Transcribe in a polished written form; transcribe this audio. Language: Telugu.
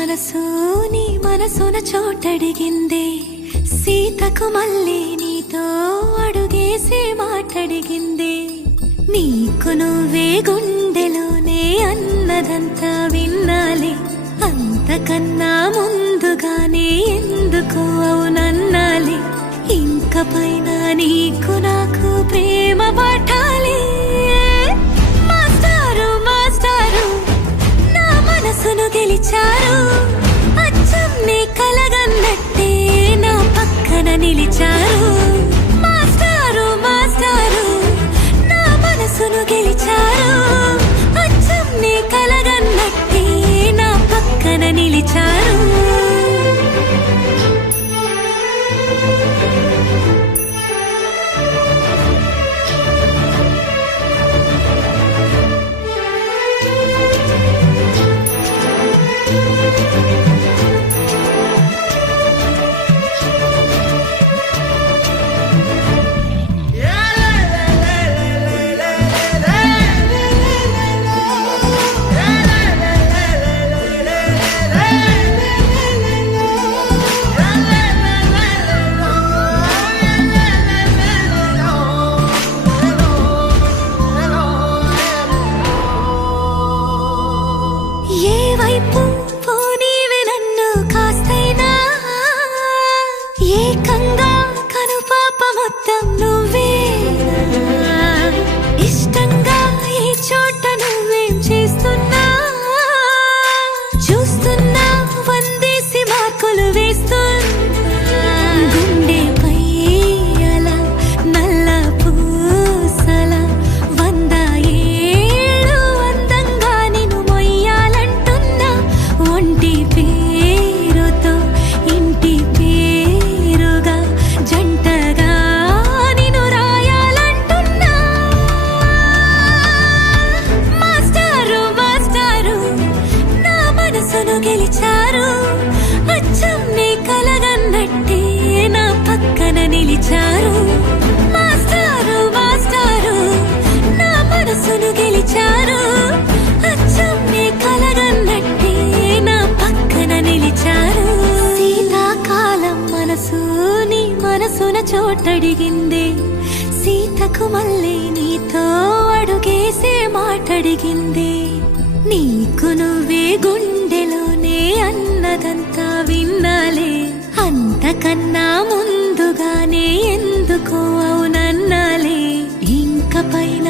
మనసు నీ మనసున చోటడిగిందే, సీతకు మళ్ళీ నీతో అడుగేసి మాటడిగిందే. నీకు నువ్వే గుండెలోనే అన్నదంతా విన్నాలే, అంతకన్నా ముందుగానే ఎందుకు అవునన్నాలే. ఇంక పైన నీకు నాకు ప్రేమ పాఠాలే. మాస్టారు మాస్టారు నా మనసును గెలిచారు, అచ్చం నీ కలగన్నట్టే నా పక్కన నిలిచారు. మాస్టారు మాస్టారు నా మనసును గెలిచారు, అచ్చం నీ కలగన్నట్టే నా పక్కన నిలిచారు. ఏకంగా కనుపాప మొత్తం నువ్వే, ఇష్టంగా ఈ చోట నువ్వేం చేస్తున్నా చూస్తున్నా, వందేసి మార్కులు వేస్తున్నా. గుండెపై అలా నల్ల పూసల 100 ఏళ్ళు అందంగా నిన్ను మొయ్యాలంటున్నా. ఒంటి పేరుతో ఇంటి పేరుగా జంటగా నిన్ను రాయాలంటున్నా. మాస్టారు మాస్టారు నా మనసును గెలిచారు, అచ్చం నీ కలగన్నట్టే నా పక్కన నిలిచారు. మాస్టారు మాస్టారు నా మనసును గెలిచారు, అచ్చం నీ కలగన్నట్టే నా పక్కన నిలిచారు. శీతాకాలం మనసు నీ మనసున చోటడిగిందే, సీతకు మళ్ళీ నీతో అడుగేసే మాటడిగిందే. నీకు నువ్వే గుండెలోనే అన్నదంతా విన్నాలే, అంతకన్నా ముందుగానే ఎందుకు అవునన్నాలే. ఇంక పైన